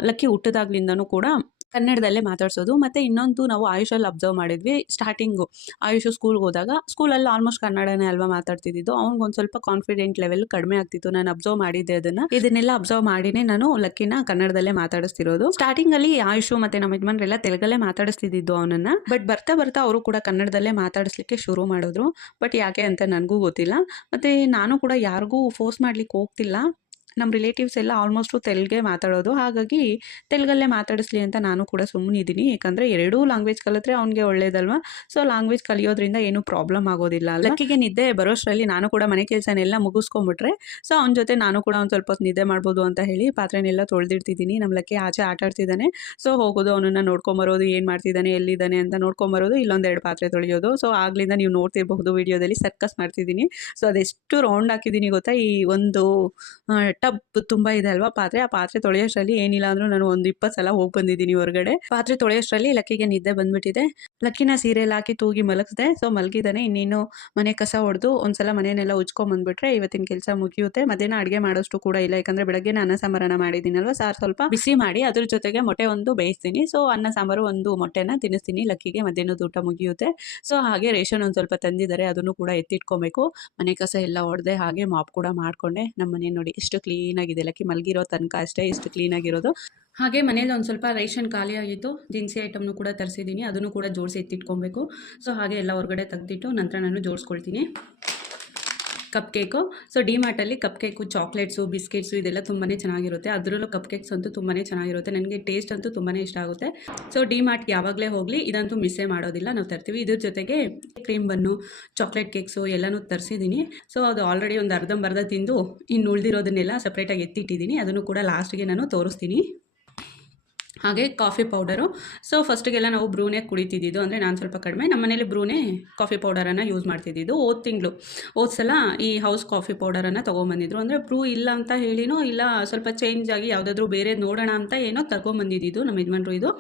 ಲಕ್ಕಿ ಹುಟ್ಟದಾಗ್ಲಿಂದನೂ ಕೂಡ ಕನ್ನಡದಲ್ಲೇ ಮಾತಾಡ್ಸೋದು. ಮತ್ತೆ ಇನ್ನೊಂದು ನಾವು ಆಯುಷಲ್ಲಿ ಅಬ್ಸರ್ವ್ ಮಾಡಿದ್ವಿ ಸ್ಟಾರ್ಟಿಂಗು ಆಯುಷು ಸ್ಕೂಲ್ಗೆ ಹೋದಾಗ ಸ್ಕೂಲಲ್ಲಿ ಆಲ್ಮೋಸ್ಟ್ ಕನ್ನಡನೇ ಅಲ್ವಾ ಮಾತಾಡ್ತಿದ್ದು ಅವ್ನಿಗೊಂದು ಸ್ವಲ್ಪ ಕಾನ್ಫಿಡೆಂಟ್ ಲೆವೆಲ್ ಕಡಿಮೆ ಆಗ್ತಿತ್ತು. ನಾನು ಅಬ್ಸರ್ವ್ ಮಾಡಿದ್ದೆ ಅದನ್ನು. ಇದನ್ನೆಲ್ಲ ಅಬ್ಸರ್ವ್ ಮಾಡಿನೇ ನಾನು ಲಕ್ಕಿನ ಕನ್ನಡದಲ್ಲೇ ಮಾತಾಡಿಸ್ತಿರೋದು. ಸ್ಟಾರ್ಟಿಂಗ್ ಅಲ್ಲಿ ಆಯುಷು ಮತ್ತೆ ನಮ್ಮ ಯಜಮಾನ್ರೆಲ್ಲ ತೆಲುಗಲ್ಲೇ ಮಾತಾಡಿಸ್ತಿದ್ದು ಅವನನ್ನ. ಬಟ್ ಬರ್ತಾ ಬರ್ತಾ ಅವರು ಕೂಡ ಕನ್ನಡದಲ್ಲೇ ಮಾತಾಡಿಸ್ಲಿಕ್ಕೆ ಶುರು ಮಾಡಿದ್ರು. ಬಟ್ ಯಾಕೆ ಅಂತ ನನಗೂ ಗೊತ್ತಿಲ್ಲ. ಮತ್ತೆ ನಾನು ಕೂಡ ಯಾರಿಗೂ ಫೋರ್ಸ್ ಮಾಡ್ಲಿಕ್ಕೆ ಹೋಗ್ತಿಲ್ಲ. ನಮ್ಮ ರಿಲೇಟಿವ್ಸ್ ಎಲ್ಲ ಆಲ್ಮೋಸ್ಟು ತೆಲುಗೇ ಮಾತಾಡೋದು. ಹಾಗಾಗಿ ತೆಲುಗಲ್ಲೇ ಮಾತಾಡಿಸ್ಲಿ ಅಂತ ನಾನು ಕೂಡ ಸುಮ್ಮನಿದ್ದೀನಿ ಯಾಕಂದರೆ ಎರಡೂ ಲ್ಯಾಂಗ್ವೇಜ್ ಕಲಿತ್ರೆ ಅವ್ನಿಗೆ ಒಳ್ಳೇದಲ್ವಾ? ಸೊ ಲ್ಯಾಂಗ್ವೇಜ್ ಕಲಿಯೋದ್ರಿಂದ ಏನೂ ಪ್ರಾಬ್ಲಮ್ ಆಗೋದಿಲ್ಲ ಲಕ್ಕಿಗೆ ನಿದ್ದೆ ಬರೋಷ್ಟರಲ್ಲಿ ನಾನು ಕೂಡ ಮನೆ ಕೆಲಸನೆಲ್ಲ ಮುಗಿಸ್ಕೊಂಬಿಟ್ರೆ ಸೊ ಅವನ ಜೊತೆ ನಾನು ಕೂಡ ಒಂದು ಸ್ವಲ್ಪ ಹೊತ್ತು ನಿದ್ದೆ ಮಾಡ್ಬೋದು ಅಂತ ಹೇಳಿ ಪಾತ್ರೆನೆಲ್ಲ ತೊಳೆದಿಡ್ತಿದ್ದೀನಿ ನಮ್ಮ ಲಕ್ಕಿ ಆಚೆ ಆಟ ಆಡ್ತಿದ್ದಾನೆ ಸೊ ಹೋಗೋದು, ಅವನನ್ನು ನೋಡ್ಕೊಂಬರೋದು, ಏನು ಮಾಡ್ತಿದ್ದಾನೆ ಎಲ್ಲಿದ್ದಾನೆ ಅಂತ ನೋಡ್ಕೊಂಬರೋದು, ಇಲ್ಲೊಂದೆರಡು ಪಾತ್ರೆ ತೊಳೆಯೋದು. ಸೊ ಆಗ್ಲಿಂದ ನೀವು ನೋಡ್ತಿರಬಹುದು, ವಿಡಿಯೋದಲ್ಲಿ ಸರ್ಕಸ್ ಮಾಡ್ತಿದ್ದೀನಿ ಸೊ ಅದೆಷ್ಟು ರೌಂಡ್ ಹಾಕಿದ್ದೀನಿ ಗೊತ್ತಾ? ಈ ಒಂದು ಟಬ್ ತುಂಬಾ ಇದೆ ಅಲ್ವಾ? ಪಾತ್ರೆ, ಆ ಪಾತ್ರೆ ತೊಳೆಯೋಷ್ಟರಲ್ಲಿ ಏನಿಲ್ಲ ಅಂದ್ರೂ ನಾನು ಒಂದು ಇಪ್ಪತ್ತು ಸಲ ಹೋಗಿ ಬಂದಿದ್ದೀನಿ ಹೊರಗಡೆ. ಪಾತ್ರೆ ತೊಳೆಯೋಷ್ಟರಲ್ಲಿ ಲಕ್ಕಿಗೆ ನಿದ್ದೆ ಬಂದ್ಬಿಟ್ಟಿದೆ. ಲಕ್ಕಿನ ಸೀರೆಯಲ್ಲಿ ಹಾಕಿ ತೂಗಿ ಮಲಗಿಸಿದೆ. ಸೊ, ಮಲಗಿದ್ದಾನೆ. ಇನ್ನೇನು ಮನೆ ಕಸ ಹೊಡೆದು ಒಂದ್ಸಲ ಮನೆಯನ್ನೆಲ್ಲ ಉಜ್ಕೊಂಬಂದ್ಬಿಟ್ರೆ ಇವತ್ತಿನ ಕೆಲಸ ಮುಗಿಯುತ್ತೆ. ಮಧ್ಯಾಹ್ನ ಅಡುಗೆ ಮಾಡೋಷ್ಟು ಕೂಡ ಇಲ್ಲ. ಯಾಕಂದ್ರೆ ಬೆಳಗ್ಗೆ ಅನ್ನ ಸಾಂಬಾರನ್ನ ಮಾಡಿದ್ದೀನಲ್ವ? ಸಾರ್ ಸ್ವಲ್ಪ ಬಿಸಿ ಮಾಡಿ ಅದ್ರ ಜೊತೆಗೆ ಮೊಟ್ಟೆ ಒಂದು ಬೇಯಿಸ್ತೀನಿ. ಸೊ, ಅನ್ನ, ಸಾಂಬಾರು ಒಂದು ಮೊಟ್ಟೆನ ತಿನ್ನಿಸ್ತೀನಿ. ಲಕ್ಕಿಗೆ ಮಧ್ಯಾಹ್ನದ ಊಟ ಮುಗಿಯುತ್ತೆ. ಸೊ, ಹಾಗೆ ರೇಷನ್ ಒಂದು ಸ್ವಲ್ಪ ತಂದಿದ್ದಾರೆ. ಅದನ್ನು ಕೂಡ ಎತ್ತಿಟ್ಕೊಬೇಕು. ಮನೆ ಕಸ ಎಲ್ಲ ಹೊಡೆದೆ ಹಾಗೆ ಮಾಪ್ ಕೂಡ ಮಾಡಿಕೊಂಡೆ. ನಮ್ಮ ಮನೆ ನೋಡಿ ಎಷ್ಟು ಕ್ಲೀನಾಗಿದೆ. ಲಕ್ಕಿ ಮಲಗಿರೋ ತನಕ ಅಷ್ಟೇ ಇಷ್ಟು ಕ್ಲೀನಾಗಿರೋದು. ಹಾಗೆ ಮನೇಲಿ ಒಂದು ಸ್ವಲ್ಪ ರೇಷನ್ ಖಾಲಿ ಆಗಿತ್ತು. ದಿನಸಿ ಐಟಮ್ನು ಕೂಡ ತರಿಸಿದ್ದೀನಿ. ಅದನ್ನು ಕೂಡ ಜೋಡಿಸಿ ಎತ್ತಿಟ್ಕೊಬೇಕು. ಸೊ ಹಾಗೆ ಎಲ್ಲ ಹೊರಗಡೆ ತೆಗೆದಿಟ್ಟು ನಂತರ ನಾನು ಜೋಡಿಸ್ಕೊಳ್ತೀನಿ. ಕಪ್ ಕೇಕು ಸೊ ಡಿ ಮಾರ್ಟಲ್ಲಿ ಕಪ್ ಕೇಕು ಚಾಕ್ಲೇಟ್ಸು ಬಿಸ್ಕೆಟ್ಸು ಇದೆಲ್ಲ ತುಂಬಾ ಚೆನ್ನಾಗಿರುತ್ತೆ. ಅದರಲ್ಲೂ ಕಪ್ ಕೇಕ್ಸ್ ಅಂತೂ ತುಂಬಾ ಚೆನ್ನಾಗಿರುತ್ತೆ. ನನಗೆ ಟೇಸ್ಟ್ ಅಂತೂ ತುಂಬಾ ಇಷ್ಟ ಆಗುತ್ತೆ. ಸೊ ಡಿ ಮಾರ್ಟ್ ಯಾವಾಗಲೇ ಹೋಗಲಿ, ಇದಂತೂ ಮಿಸ್ಸೇ ಮಾಡೋದಿಲ್ಲ. ನಾವು ತರ್ತೀವಿ. ಇದ್ರ ಜೊತೆಗೆ ಕ್ರೀಮ್ ಬನ್ನು ಚಾಕ್ಲೇಟ್ ಕೇಕ್ಸು ಎಲ್ಲನೂ ತರಿಸಿದ್ದೀನಿ ಸೊ ಅದು ಆಲ್ರೆಡಿ ಒಂದು ಅರ್ಧಂಬರ್ಧ ತಿಂದು ಇನ್ನು ಉಳಿದಿರೋದನ್ನೆಲ್ಲ ಸಪ್ರೇಟಾಗಿ ಎತ್ತಿಟ್ಟಿದ್ದೀನಿ ಅದನ್ನು ಕೂಡ ಲಾಸ್ಟ್ಗೆ ನಾನು ತೋರಿಸ್ತೀನಿ. ಹಾಗೆ ಕಾಫಿ ಪೌಡರು ಸೊ ಫಸ್ಟಿಗೆಲ್ಲ ನಾವು ಬ್ರೂನೇ ಕುಡಿತಿದ್ದಿದ್ದು ಅಂದರೆ ನಾನು ಸ್ವಲ್ಪ ಕಡಿಮೆ. ನಮ್ಮ ಮನೇಲಿ ಬ್ರೂನೇ ಕಾಫಿ ಪೌಡರನ್ನು ಯೂಸ್ ಮಾಡ್ತಿದ್ದಿದ್ದು ಹೋದ ತಿಂಗಳು. ಹೋದ ಸಲ ಈ ಹೌಸ್ ಕಾಫಿ ಪೌಡರನ್ನು ತೊಗೊಂಬಂದಿದ್ರು. ಅಂದರೆ ಬ್ರೂ ಇಲ್ಲ ಅಂತ ಹೇಳಿನೋ ಇಲ್ಲ ಸ್ವಲ್ಪ ಚೇಂಜ್ ಆಗಿ ಯಾವುದಾದ್ರೂ ಬೇರೆ ನೋಡೋಣ ಅಂತ ಏನೋ ತಗೊಂಬಂದಿದ್ದು ನಮ್ಮ ಯಜಮಾನ್ರು ಇದು.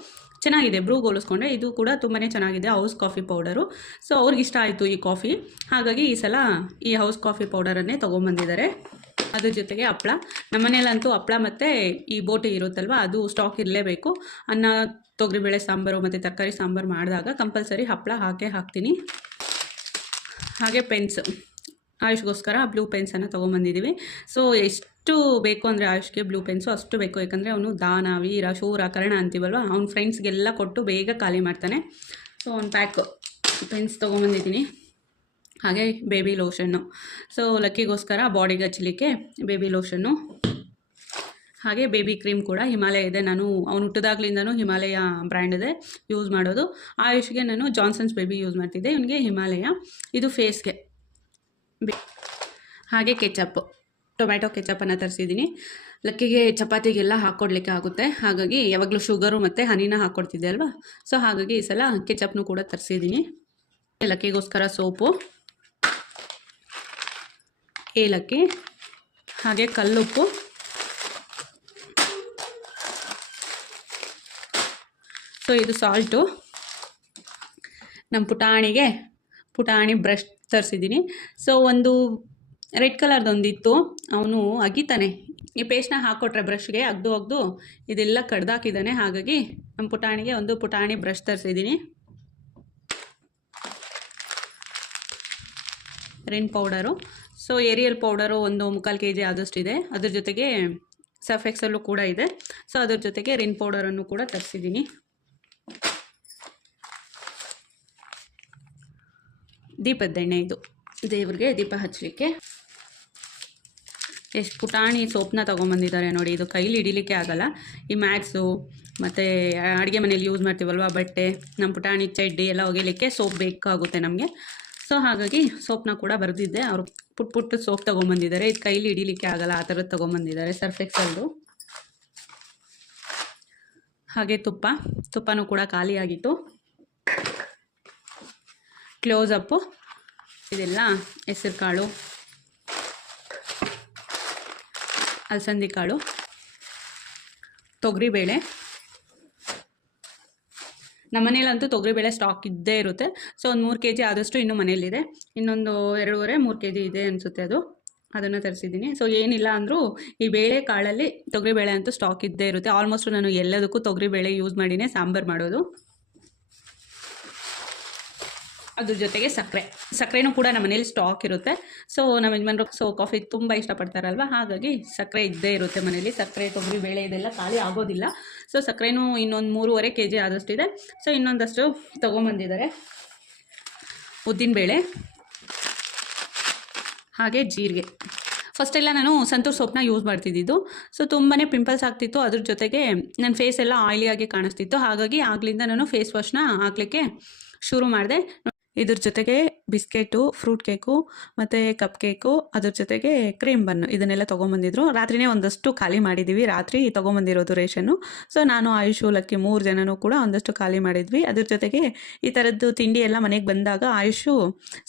ಚೆನ್ನಾಗಿದೆ ಬ್ರೂ ಹೋಲಿಸ್ಕೊಂಡ್ರೆ ಇದು ಕೂಡ ತುಂಬಾ ಚೆನ್ನಾಗಿದೆ ಹೌಸ್ ಕಾಫಿ ಪೌಡರು ಸೊ ಅವ್ರಿಗೆ ಇಷ್ಟ ಆಯಿತು ಈ ಕಾಫಿ ಹಾಗಾಗಿ ಈ ಸಲ ಈ ಹೌಸ್ ಕಾಫಿ ಪೌಡರನ್ನೇ ತೊಗೊಂಬಂದಿದ್ದಾರೆ. ಅದ್ರ ಜೊತೆಗೆ ಹಪ್ಳ. ನಮ್ಮನೇಲಂತೂ ಹಪ್ಳ ಮತ್ತು ಈ ಬೋಟಿ ಇರುತ್ತಲ್ವ, ಅದು ಸ್ಟಾಕ್ ಇರಲೇಬೇಕು. ಅನ್ನ, ತೊಗರಿಬೇಳೆ ಸಾಂಬಾರು ಮತ್ತು ತರಕಾರಿ ಸಾಂಬಾರು ಮಾಡಿದಾಗ ಕಂಪಲ್ಸರಿ ಹಪ್ಪಳ ಹಾಕೇ ಹಾಕ್ತೀನಿ. ಹಾಗೆ ಪೆನ್ಸ್ ಆಯುಷ್ಗೋಸ್ಕರ ಬ್ಲೂ ಪೆನ್ಸನ್ನು ತೊಗೊಂಬಂದಿದ್ದೀವಿ ಸೊ ಎಷ್ಟು ಬೇಕು ಅಂದರೆ ಆಯುಷ್ಗೆ ಬ್ಲೂ ಪೆನ್ಸು ಅಷ್ಟು ಬೇಕು. ಯಾಕಂದರೆ ಅವನು ದಾನ, ವೀರ, ಶೂರ, ಕರ್ಣ ಅಂತೀವಲ್ವ, ಅವ್ನ ಫ್ರೆಂಡ್ಸ್ಗೆಲ್ಲ ಕೊಟ್ಟು ಬೇಗ ಖಾಲಿ ಮಾಡ್ತಾನೆ. ಸೊ ಒಂದು ಪ್ಯಾಕ್ ಪೆನ್ಸ್ ತೊಗೊಂಬಂದಿದ್ದೀನಿ. ಹಾಗೆ ಬೇಬಿ ಲೋಷನ್ನು ಸೊ ಲಕ್ಕಿಗೋಸ್ಕರ ಬಾಡಿಗೆ ಹಚ್ಚಲಿಕ್ಕೆ ಬೇಬಿ ಲೋಷನ್ನು ಹಾಗೆ ಬೇಬಿ ಕ್ರೀಮ್ ಕೂಡ ಹಿಮಾಲಯ ಇದೆ. ನಾನು ಅವ್ನು ಹುಟ್ಟಿದಾಗ್ಲಿಂದನೂ ಹಿಮಾಲಯ ಬ್ರ್ಯಾಂಡ್ ಇದೆ. ಯೂಸ್ ಮಾಡೋದು. ಆಯುಷ್ಗೆ ನಾನು ಜಾನ್ಸನ್ಸ್ ಬೇಬಿ ಯೂಸ್ ಮಾಡ್ತಿದ್ದೆ. ಇವನಿಗೆ ಹಿಮಾಲಯ. ಇದು ಫೇಸ್ಗೆ ಹಾಗೆ ಕೆಚಪ್ ಟೊಮ್ಯಾಟೊ ಕೆಚಪ್ಪನ್ನು ತರಿಸಿದ್ದೀನಿ ಲಕ್ಕಿಗೆ ಚಪಾತಿಗೆಲ್ಲ ಹಾಕ್ಕೊಡ್ಲಿಕ್ಕೆ ಆಗುತ್ತೆ. ಹಾಗಾಗಿ ಯಾವಾಗಲೂ ಶುಗರು ಮತ್ತು ಹನಿನ ಹಾಕ್ಕೊಡ್ತಿದ್ದೆ ಅಲ್ವಾ? ಸೊ ಹಾಗಾಗಿ ಈ ಸಲ ಕೆಚಪ್ನು ಕೂಡ ತರಿಸಿದ್ದೀನಿ ಲಕ್ಕಿಗೋಸ್ಕರ ಸೋಪು. ಏಲಕ್ಕಿ, ಹಾಗೆ ಕಲ್ಲುಪ್ಪು. ಸೊ ಇದು ಸಾಲ್ಟು ನಮ್ಮ ಪುಟಾಣಿಗೆ, ಪುಟಾಣಿ ಬ್ರಷ್ ತರಿಸಿದ್ದೀನಿ. ಸೊ ಒಂದು ರೆಡ್ ಕಲರ್ದೊಂದಿತ್ತು ಅವನು ಅಗಿತಾನೆ. ಈ ಪೇಸ್ಟ್ನ ಹಾಕ್ಕೊಟ್ರೆ ಬ್ರಷ್ಗೆ ಅಗ್ದು ಅಗ್ದು ಇದೆಲ್ಲ ಕಡ್ದಾಕಿದ್ದಾನೆ. ಹಾಗಾಗಿ ನಮ್ಮ ಪುಟಾಣಿಗೆ ಒಂದು ಪುಟಾಣಿ brush ತರಿಸಿದ್ದೀನಿ. Rin powder so Ariel powder ಒಂದು ಮುಕ್ಕಾಲು ಕೆ ಜಿ ಇದೆ. ಅದ್ರ ಜೊತೆಗೆ ಸರ್ಫ್ ಅಲ್ಲೂ ಕೂಡ ಇದೆ. ಸೊ ಅದ್ರ ಜೊತೆಗೆ ರಿನ್ ಪೌಡರನ್ನು ಕೂಡ ತರಿಸಿದ್ದೀನಿ ದೀಪದ್ದೆಣ್ಣೆ ಇದು. ದೇವ್ರಿಗೆ ದೀಪ ಹಚ್ಚಲಿಕ್ಕೆ ಎಷ್ಟು ಪುಟಾಣಿ ಸೋಪ್ನ ತೊಗೊಂಬಂದಿದ್ದಾರೆ ನೋಡಿ. ಇದು ಕೈಲಿ ಹಿಡಿಲಿಕ್ಕೆ ಆಗಲ್ಲ. ಈ ಮ್ಯಾಟ್ಸು ಮತ್ತು ಅಡುಗೆ ಮನೇಲಿ ಯೂಸ್ ಮಾಡ್ತೀವಲ್ವ? ಬಟ್ಟೆ ನಮ್ಮ ಪುಟಾಣಿ ಚಡ್ಡಿ ಎಲ್ಲ ಒಗಿಲಿಕ್ಕೆ ಸೋಪ್ ಬೇಕಾಗುತ್ತೆ ನಮಗೆ. ಸೊ ಹಾಗಾಗಿ ಸೋಪ್ನ ಕೂಡ ಬರೆದಿದ್ದೆ. ಅವರು ಪುಟ್ ಪುಟ್ಟು ಸೋಪ್ ತೊಗೊಂಬಂದಿದ್ದಾರೆ. ಇದು ಕೈಲಿ ಹಿಡಿಲಿಕ್ಕೆ ಆಗಲ್ಲ, ಆ ಥರದ್ದು ತೊಗೊಂಬಂದಿದ್ದಾರೆ. ಸರ್ಫ್ ಎಕ್ಸಲ್ದು ಹಾಗೆ ತುಪ್ಪ. ತುಪ್ಪನೂ ಕೂಡ ಖಾಲಿಯಾಗಿತ್ತು ಕ್ಲೋಸಪ್ಪು ಇದೆಲ್ಲ. ಹೆಸರು ಕಾಳು. ಅಲಸಂದಿ ಕಾಳು. ತೊಗರಿಬೇಳೆ. ನಮ್ಮ ಮನೇಲಂತೂ ತೊಗರಿಬೇಳೆ ಸ್ಟಾಕ್ ಇದ್ದೇ ಇರುತ್ತೆ. ಸೊ ಒಂದು ಮೂರು ಕೆ ಜಿ ಆದಷ್ಟು ಇನ್ನೂ ಮನೇಲಿದೆ ಇನ್ನೊಂದು ಎರಡೂವರೆ, ಮೂರು ಕೆ ಜಿ ಇದೆ ಅನಿಸುತ್ತೆ ಅದು. ಅದನ್ನು ತರಿಸಿದ್ದೀನಿ. ಸೊ ಏನಿಲ್ಲ ಅಂದರೂ ಈ ಬೇಳೆ ಕಾಳಲ್ಲಿ ತೊಗರಿಬೇಳೆ ಅಂತೂ ಸ್ಟಾಕ್ ಇದ್ದೇ ಇರುತ್ತೆ. ಆಲ್ಮೋಸ್ಟ್ ನಾನು ಎಲ್ಲದಕ್ಕೂ ತೊಗರಿಬೇಳೆ ಯೂಸ್ ಮಾಡಿನೇ ಸಾಂಬಾರು ಮಾಡೋದು. ಅದ್ರ ಜೊತೆಗೆ ಸಕ್ಕರೆ. ಸಕ್ಕರೆನೂ ಕೂಡ ನಮ್ಮ ಮನೇಲಿ ಸ್ಟಾಕ್ ಇರುತ್ತೆ. ಸೊ ನಮ್ಮ ಯಜಮಾನ್ರು ಸೊ ಕಾಫಿ ತುಂಬ ಇಷ್ಟಪಡ್ತಾರಲ್ವ? ಹಾಗಾಗಿ ಸಕ್ಕರೆ ಇದ್ದೇ ಇರುತ್ತೆ ಮನೇಲಿ. ಸಕ್ಕರೆ ತೊಗರಿ ಬೇಳೆ ಇದೆಲ್ಲ ಖಾಲಿ ಆಗೋದಿಲ್ಲ. ಸೊ ಸಕ್ಕರೆನೂ ಇನ್ನೊಂದು ಮೂರುವರೆ ಕೆ ಜಿ ಆದಷ್ಟಿದೆ. ಸೊ ಇನ್ನೊಂದಷ್ಟು ತೊಗೊಂಬಂದಿದ್ದಾರೆ. ಉದ್ದಿನಬೇಳೆ ಹಾಗೆ ಜೀರಿಗೆ. ಫಸ್ಟೆಲ್ಲ ನಾನು ಸಂತೂರ್ ಸೋಪ್ನ ಯೂಸ್ ಮಾಡ್ತಿದ್ದಿದ್ದು. ಸೊ ತುಂಬಾ ಪಿಂಪಲ್ಸ್ ಆಗ್ತಿತ್ತು. ಅದ್ರ ಜೊತೆಗೆ ನನ್ನ ಫೇಸ್ ಎಲ್ಲ ಆಯಿಲಿಯಾಗಿ ಕಾಣಿಸ್ತಿತ್ತು. ಹಾಗಾಗಿ ಆಗ್ಲಿಂದ ನಾನು ಫೇಸ್ ವಾಶ್ನ ಹಾಕ್ಲಿಕ್ಕೆ ಶುರು ಮಾಡಿದೆ. ಇದ್ರ ಜೊತೆಗೆ ಬಿಸ್ಕೆಟು, ಫ್ರೂಟ್ ಕೇಕು ಮತ್ತು ಕಪ್ ಕೇಕು, ಅದ್ರ ಜೊತೆಗೆ ಕ್ರೀಮ್ ಬನ್ನು ಇದನ್ನೆಲ್ಲ ತೊಗೊಂಬಂದಿದ್ರು. ರಾತ್ರಿನೇ ಒಂದಷ್ಟು ಖಾಲಿ ಮಾಡಿದ್ದೀವಿ ರಾತ್ರಿ ತೊಗೊಂಬಂದಿರೋದು ರೇಷನ್ನು. ಸೊ ನಾನು, ಆಯುಷು, ಲಕ್ಕಿ ಮೂರು ಜನನೂ ಕೂಡ ಒಂದಷ್ಟು ಖಾಲಿ ಮಾಡಿದ್ವಿ. ಅದ್ರ ಜೊತೆಗೆ ಈ ಥರದ್ದು ತಿಂಡಿ ಎಲ್ಲ ಮನೆಗೆ ಬಂದಾಗ ಆಯುಷು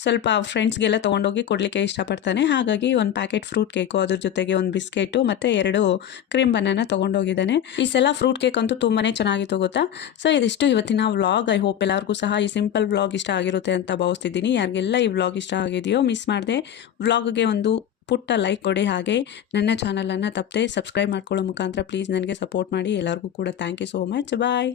ಸ್ವಲ್ಪ ಫ್ರೆಂಡ್ಸ್ಗೆಲ್ಲ ತೊಗೊಂಡೋಗಿ ಕೊಡಲಿಕ್ಕೆ ಇಷ್ಟಪಡ್ತಾನೆ. ಹಾಗಾಗಿ ಒಂದು ಪ್ಯಾಕೆಟ್ ಫ್ರೂಟ್ ಕೇಕು ಅದ್ರ ಜೊತೆಗೆ ಒಂದು ಬಿಸ್ಕೆಟು ಮತ್ತು ಎರಡು ಕ್ರೀಮ್ ಬನ್ನನ್ನು ತೊಗೊಂಡೋಗಿದ್ದಾನೆ. ಈ ಸಲ ಫ್ರೂಟ್ ಕೇಕ್ ಅಂತೂ ತುಂಬಾ ಚೆನ್ನಾಗಿತ್ತು, ಗೊತ್ತಾ? ಸೊ ಇದಿಷ್ಟು ಇವತ್ತಿನ ವ್ಲಾಗ್ ಐ ಹೋಪ್ ಎಲ್ಲರಿಗೂ ಸಹ ಈ ಸಿಂಪಲ್ ವ್ಲಾಗ್ ಇಷ್ಟ ಆಗಿರುತ್ತೆ ಅಂತ ಭಾವಿಸ್ತಿದ್ದೀನಿ. ಯಾರಿಗೆಲ್ಲ ಈ ವ್ಲಾಗ್ ಇಷ್ಟ ಆಗಿದೆಯೋ ಮಿಸ್ ಮಾಡಿದೆ, ವ್ಲಾಗ್ಗೆ ಒಂದು ಪುಟ್ಟ ಲೈಕ್ ಕೊಡಿ ಹಾಗೆ ನನ್ನ ಚಾನಲನ್ನು ತಪ್ಪದೆ ಸಬ್ಸ್ಕ್ರೈಬ್ ಮಾಡ್ಕೊಳ್ಳೋ ಮುಖಾಂತರ ಪ್ಲೀಸ್ ನನಗೆ ಸಪೋರ್ಟ್ ಮಾಡಿ. ಎಲ್ಲರಿಗೂ ಕೂಡ thank you so much bye